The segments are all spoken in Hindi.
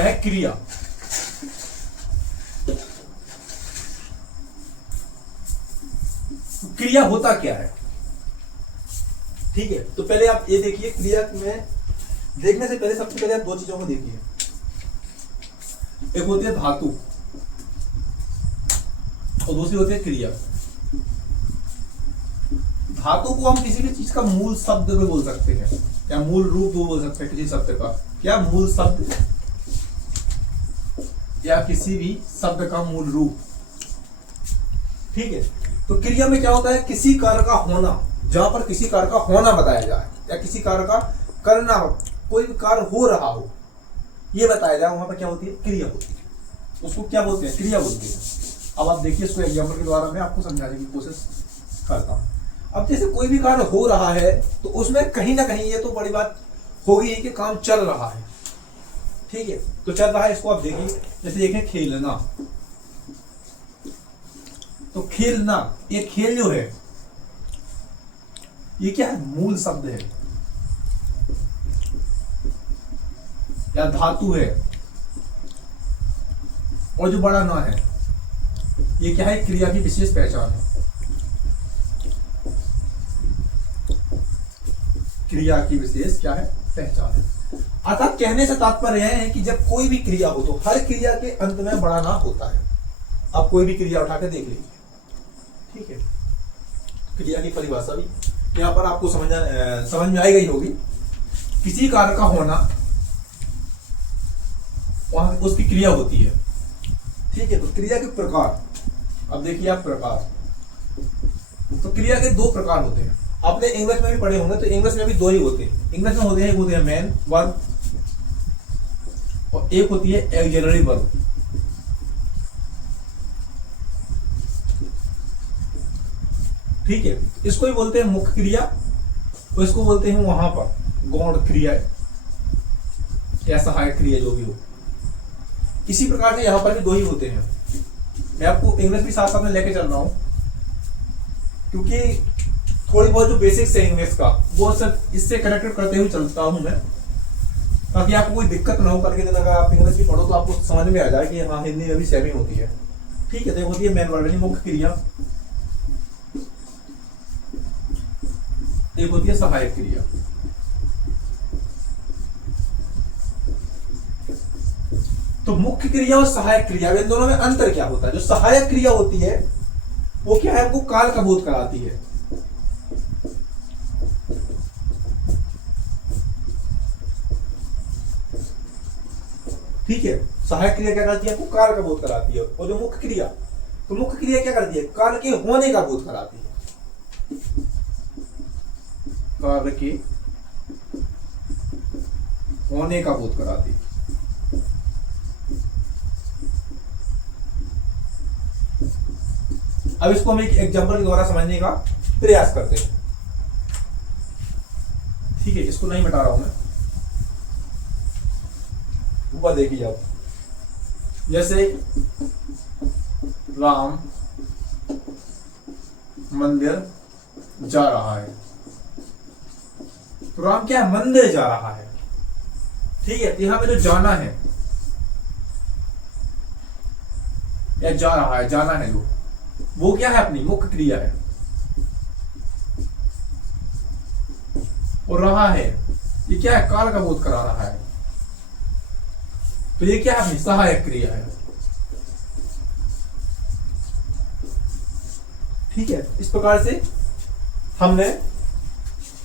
क्या है, क्रिया। क्रिया होता क्या है, ठीक है। तो पहले आप ये देखिए, क्रिया में देखने से पहले सबसे पहले आप दो चीजों को देखिए। एक होती है धातु और दूसरी होती है क्रिया। धातु को हम किसी भी चीज का मूल शब्द में बोल सकते हैं, या मूल रूप बोल सकते हैं किसी शब्द का, क्या मूल शब्द या किसी भी शब्द का मूल रूप, ठीक है। तो क्रिया में क्या होता है, किसी कार्य का होना, जहां पर किसी कार्य का होना बताया जाए या किसी कार्य का करना, कोई भी कार्य हो रहा हो ये बताया जाए, वहां पर क्या होती है, क्रिया होती है। उसको क्या बोलते हैं, क्रिया बोलते हैं। अब आप देखिए, इसको एग्जाम्पल के द्वारा मैं आपको समझाने की कोशिश करता हूं। अब जैसे कोई भी कार्य हो रहा है तो उसमें कहीं ना कहीं ये तो बड़ी बात होगी कि काम चल रहा है, ठीक है। तो चल रहा है, इसको आप देखिए, जैसे देखें खेलना, तो खेलना, ये खेल जो है ये क्या है, मूल शब्द है या धातु है, और जो बड़ा ना है ये क्या है, क्रिया की विशेष पहचान है। क्रिया की विशेष क्या है, पहचान है। अर्थात कहने से तात्पर्य है कि जब कोई भी क्रिया हो तो हर क्रिया के अंत में बड़ा ना होता है। आप कोई भी क्रिया उठा के देख लीजिए, ठीक है। क्रिया की परिभाषा भी यहां पर आपको समझ में आई गई होगी। किसी कार्य का होना, वहां उसकी क्रिया होती है, ठीक है। तो क्रिया के प्रकार, अब देखिए आप प्रकार, तो क्रिया के दो प्रकार होते हैं। आपने इंग्लिश में भी पढ़े होंगे, तो इंग्लिश में भी दो ही होते हैं। इंग्लिश में होते हैं, एक होते हैं मेन वर्ब और एक होती है ऑक्सिलरी वर्ब। ठीक है, इसको ही बोलते हैं मुख्य क्रिया और इसको बोलते हैं वहां पर गौण क्रिया या सहायक क्रिया, जो भी हो। इसी प्रकार से यहां पर भी दो ही होते हैं। मैं आपको इंग्लिश भी साथ साथ में लेके चल रहा हूं, क्योंकि थोड़ी बहुत जो बेसिक्स है इंग्लिश का वो सब इससे कनेक्टेड करते हुए चलता हूं मैं, ताकि आपको कोई दिक्कत ना हो करके। दिन अगर आप इंग्लिश भी पढ़ो तो आपको समझ में आ जाए कि हाँ, हिंदी में भी सेम ही होती है, ठीक है। तो होती है मेन वर्ब यानी मुख्य क्रिया, एक होती है सहायक क्रिया। तो मुख्य क्रिया और सहायक क्रिया, इन दोनों में अंतर क्या होता है। जो सहायक क्रिया होती है वो क्या है, हमको काल का बोध कराती है। ठीक है, सहायक क्रिया क्या करती है, आपको काल का बोध कराती है। और जो मुख्य क्रिया, तो मुख्य क्रिया क्या करती है, काल के होने का बोध कराती है। कार्य के होने का बोध कराती है। अब इसको हम एक एग्जांपल के द्वारा समझने का प्रयास करते हैं, ठीक है। इसको नहीं मिटा रहा हूं मैं, ऊपर देखिए आप, जैसे राम मंदिर जा रहा है, तो राम क्या है, मंदिर जा रहा है, ठीक है। यहां पे जो जाना है या जा रहा है, जाना है जो, वो क्या है, अपनी मुख्य क्रिया है। और रहा है, ये क्या है, काल का बोध करा रहा है, तो ये क्या है, अपनी सहायक क्रिया है, ठीक है। इस प्रकार से हमने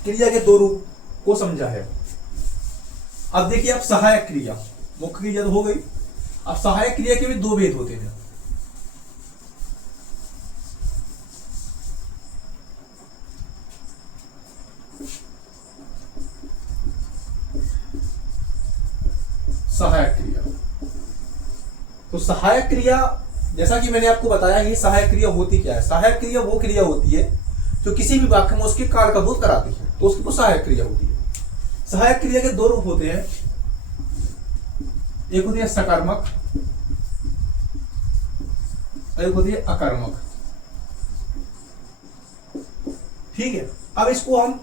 क्रिया के दो रूप को समझा है। अब देखिए आप सहायक क्रिया, मुख्य क्रिया तो हो गई, अब सहायक क्रिया के भी दो भेद होते हैं। सहायक क्रिया, तो सहायक क्रिया, जैसा कि मैंने आपको बताया कि सहायक क्रिया होती क्या है। सहायक क्रिया वो क्रिया होती है जो किसी भी वाक्य में उसके कार्य का बोध कराती है, तो उसकी वो सहायक क्रिया होती है। सहायक क्रिया के दो रूप होते हैं, एक होती है सकर्मक, एक होती है अकर्मक, ठीक है। अब इसको हम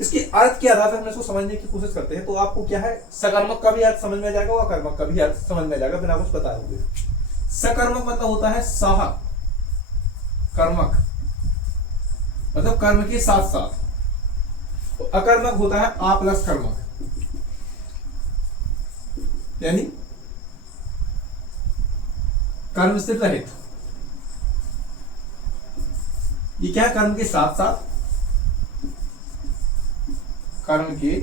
इसके अर्थ के आधार पर हम इसको समझने की कोशिश करते हैं। तो आपको क्या है, सकर्मक का भी अर्थ समझ में आ जाएगा और अकर्मक का भी अर्थ समझ में आ जाएगा बिना कुछ बताए हुए। सकर्मक मतलब होता है सह कर्मक, मतलब कर्म के साथ साथ। अकर्मक होता है आ प्लस कर्मक, यानी कर्म से रहित। ये क्या है, कर्म के साथ साथ, कर्म के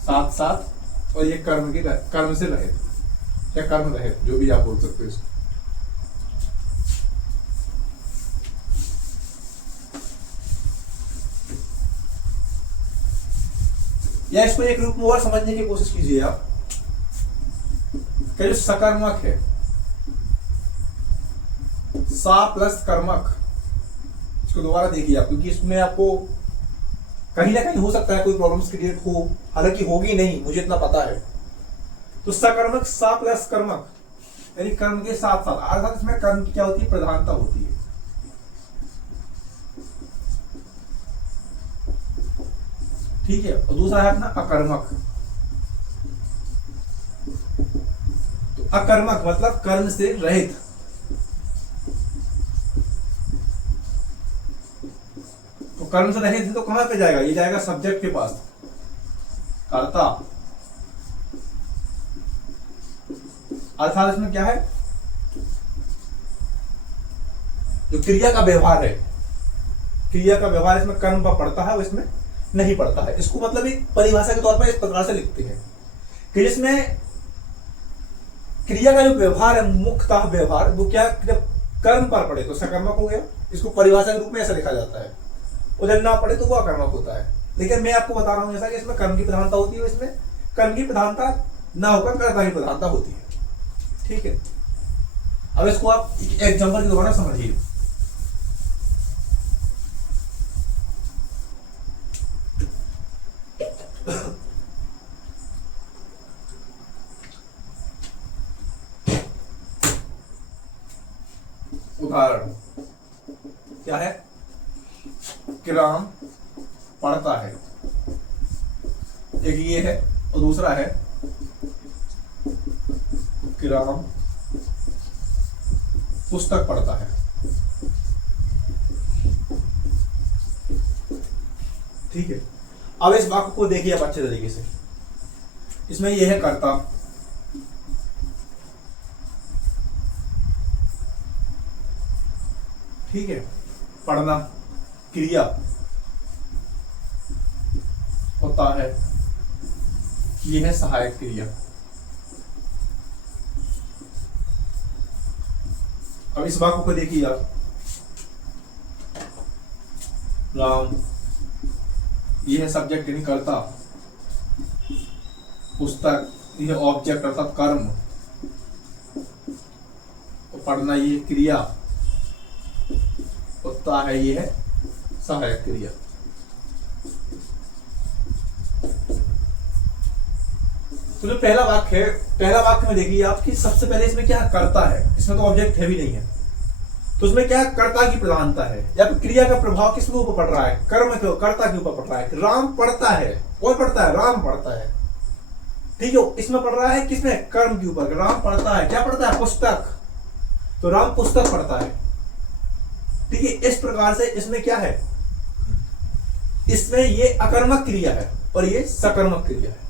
साथ साथ, और ये कर्म से रहित या कर्म रहित, जो भी आप बोल सकते हो इसको। या इसको एक रूप में और समझने की कोशिश कीजिए आप, कि जो सकर्मक है, सा प्लस कर्मक, इसको दोबारा देखिए आप, क्योंकि इसमें आपको कहीं ना कहीं हो सकता है कोई प्रॉब्लम्स क्रिएट हो, हालांकि होगी नहीं, मुझे इतना पता है। तो सकर्मक सा प्लस कर्मक, यानी कर्म के साथ साथ, अर्थात इसमें कर्म की क्या होती है, प्रधानता होती है। ठीक है। और दूसरा है अपना अकर्मक। तो अकर्मक मतलब कर्म से रहित। तो कर्म से रहित तो कहां पे जाएगा, ये जाएगा सब्जेक्ट के पास, कर्ता। अर्थात इसमें क्या है, जो क्रिया का व्यवहार है, क्रिया का व्यवहार इसमें कर्म पर पड़ता है, इसमें नहीं पड़ता है। इसको मतलब एक परिभाषा के तौर पर इस प्रकार से लिखते हैं कि जिसमें क्रिया का जो व्यवहार है, मुख्यतः व्यवहार, वो क्या, जब कर्म पर पड़े तो सकर्मक हो गया। इसको परिभाषा के रूप में ऐसा लिखा जाता है। और जब ना पड़े तो वो अकर्मक होता है। लेकिन मैं आपको बता रहा हूं जैसा कि इसमें कर्म की प्रधानता होती है, इसमें कर्म की प्रधानता ना होकर कर्ता की प्रधानता होती है। ठीक है। अब इसको आप एग्जांपल के द्वारा समझिए। उदाहरण क्या है, किराम पढ़ता है, एक ये है, और दूसरा है किराम पुस्तक पढ़ता है। ठीक है। अब इस वाक्य को देखिए आप अच्छे तरीके से। इसमें यह है कर्ता, ठीक है, पढ़ना क्रिया होता है, यह है सहायक क्रिया। अब इस वाक्य को देखिए आप, राम, यह है सब्जेक्ट यानी कर्ता, पुस्तक यह ऑब्जेक्ट अर्थात कर्म, और पढ़ना ये क्रिया होता है, ये है सहायक क्रिया। तो जो पहला वाक्य है, पहला वाक्य में देखिए आप कि सबसे पहले इसमें क्या कर्ता है, इसमें तो ऑब्जेक्ट है भी नहीं है। तो उसमें क्या कर्ता की प्रधानता है, या फिर क्रिया का प्रभाव किसके ऊपर पड़ रहा है, कर्म के, कर्ता के ऊपर पड़ रहा है। राम पढ़ता है, कौन पढ़ता है, राम पढ़ता है। ठीक है। इसमें पढ़ रहा है किसमें, कर्म के ऊपर। राम पढ़ता है, क्या पढ़ता है, पुस्तक। तो राम पुस्तक पढ़ता है। ठीक है। इस प्रकार से इसमें क्या है, इसमें ये अकर्मक क्रिया है और ये सकर्मक क्रिया है।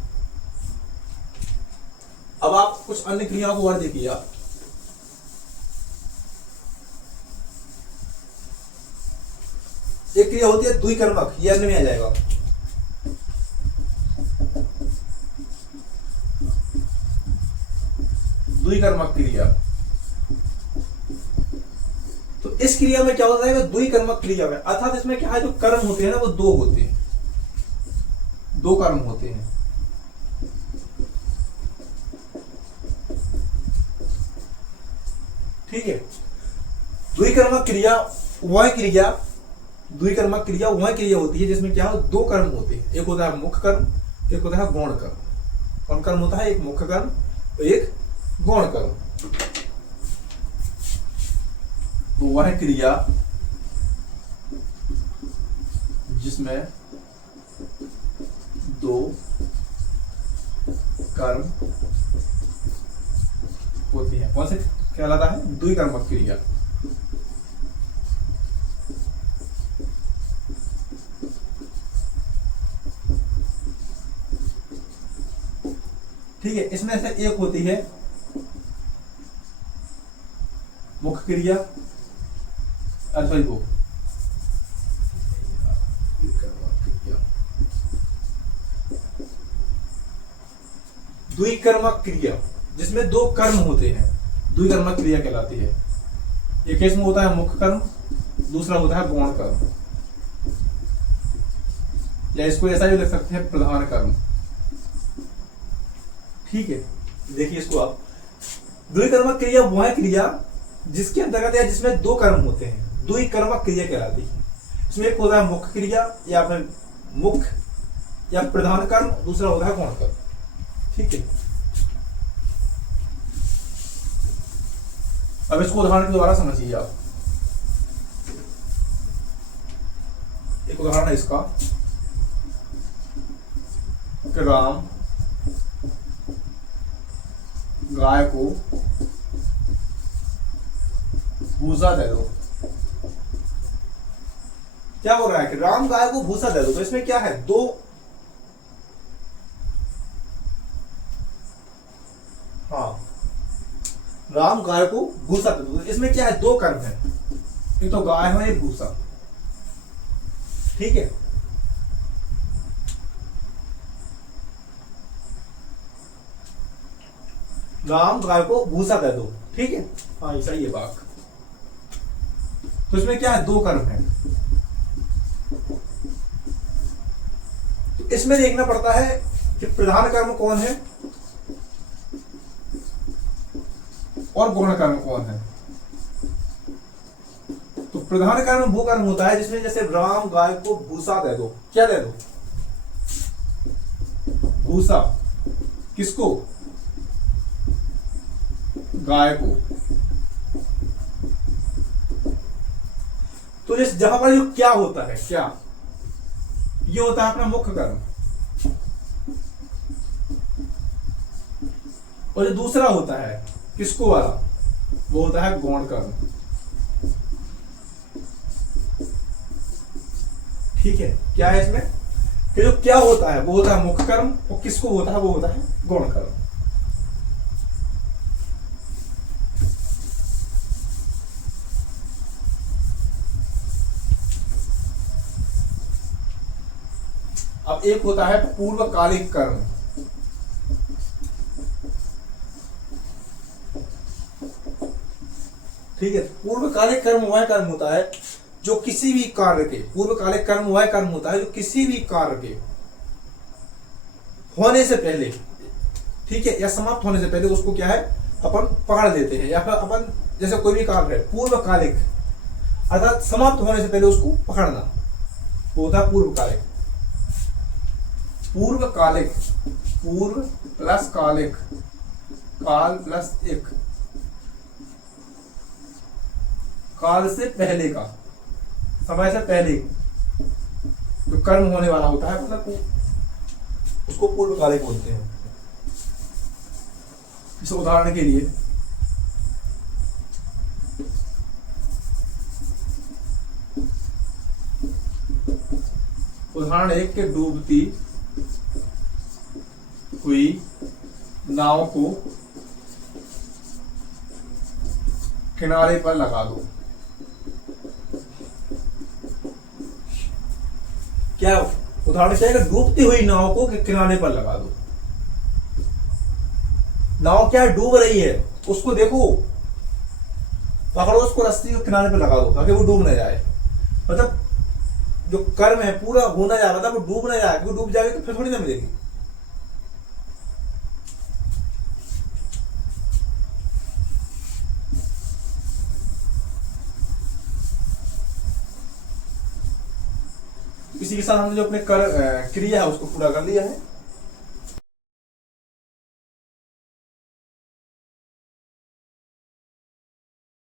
अब आप कुछ अन्य क्रियाओं को और देखिए आप। एक क्रिया होती है द्विकर्मक, ये अन्य में आ जाएगा। द्विकर्मक क्रिया, तो इस क्रिया में क्या होता है, द्विकर्मक क्रिया में, अर्थात इसमें क्या है, जो कर्म होते हैं ना वो दो होते हैं, दो कर्म होते हैं। ठीक है। द्विकर्मक क्रिया वह क्रिया, द्विकर्मक क्रिया वह क्रिया होती है जिसमें क्या हो, दो कर्म होते हैं। एक होता है मुख्य कर्म, एक होता है गौण कर्म। कौन कर्म होता है, एक मुख्य कर्म और एक गौण कर्म। तो वह क्रिया जिसमें दो कर्म होती है। कौन से कहलाता है? द्विकर्मक क्रिया। ठीक है, इसमें से एक होती है मुख्य क्रिया, सॉरी वो द्विकर्मक क्रिया, जिसमें दो कर्म होते हैं, द्विकर्मक क्रिया कहलाती है। एक केस में होता है मुख्य कर्म, दूसरा होता है गौण कर्म, या इसको ऐसा भी लिख सकते हैं प्रधान कर्म। ठीक है, देखिए इसको आप, द्विकर्मक क्रिया वो है क्रिया जिसके अंतर्गत या जिसमें दो कर्म होते हैं, द्विकर्मक क्रिया कहलाती है। इसमें एक होता है मुख्य क्रिया या फिर मुख्य या प्रधान कर्म, दूसरा होता है गौण कर्म। ठीक है, अब इसको उदाहरण के द्वारा समझिए आप। एक उदाहरण है इसका कि राम गाय को भूसा दे दो। क्या बोल रहा है कि राम गाय को भूसा दे दो, तो इसमें क्या है? दो, हाँ, राम गाय को भूसा दे दो, इसमें क्या है? दो कर्म है, एक तो गाय है, एक भूसा। ठीक है, राम गाय को भूसा दे दो। ठीक है, हाँ सही है बात। तो इसमें क्या है? दो कर्म है। तो इसमें देखना पड़ता है कि प्रधान कर्म कौन है और गौण कर्म कौन है। तो प्रधान कर्म वो कर्म होता है जिसमें जैसे राम गाय को भूसा दे दो। क्या दे दो? भूसा। किसको? गाय को। तो जैसे जहां पर जो क्या होता है, क्या ये होता है अपना मुख्य कर्म, और जो दूसरा होता है किसको वाला, वो होता है गौण कर्म। ठीक है, क्या है इसमें कि जो क्या होता है वो होता है मुख्य कर्म, और किसको होता है वो होता है गौण कर्म। अब एक होता है पूर्वकालिक कर्म। ठीक है, पूर्वकालिक कर्म वह कर्म होता है जो किसी भी कार्य के, पूर्वकालिक कर्म वह कर्म होता है जो किसी भी कार्य के होने से पहले, ठीक है, या समाप्त होने से पहले उसको क्या है अपन पकड़ लेते हैं, या फिर अपन जैसे कोई भी कार्य है पूर्वकालिक अर्थात समाप्त होने से पहले उसको पकड़ना, वो होता है पूर्वकालिक। पूर्वकालिक, पूर्व प्लस कालिक, काल प्लस एक, काल से पहले का, समय से पहले जो कर्म होने वाला होता है मतलब उसको पूर्वकालिक बोलते हैं। इस उदाहरण के लिए उदाहरण एक के डूबती हुई नाव को किनारे पर लगा दो। क्या उदाहरण चाहिए? डूबती हुई नाव को किनारे पर लगा दो। नाव क्या डूब रही है, उसको देखो, पकड़ो उसको, रस्सी को किनारे पर लगा दो ताकि वो डूब न जाए। मतलब जो कर्म है पूरा होना जा रहा था वो डूब न जाए, वो डूब जाएगी तो फिर थोड़ी ना मिलेगी। इसी के साथ हमने जो अपने क्रिया है उसको पूरा कर लिया है।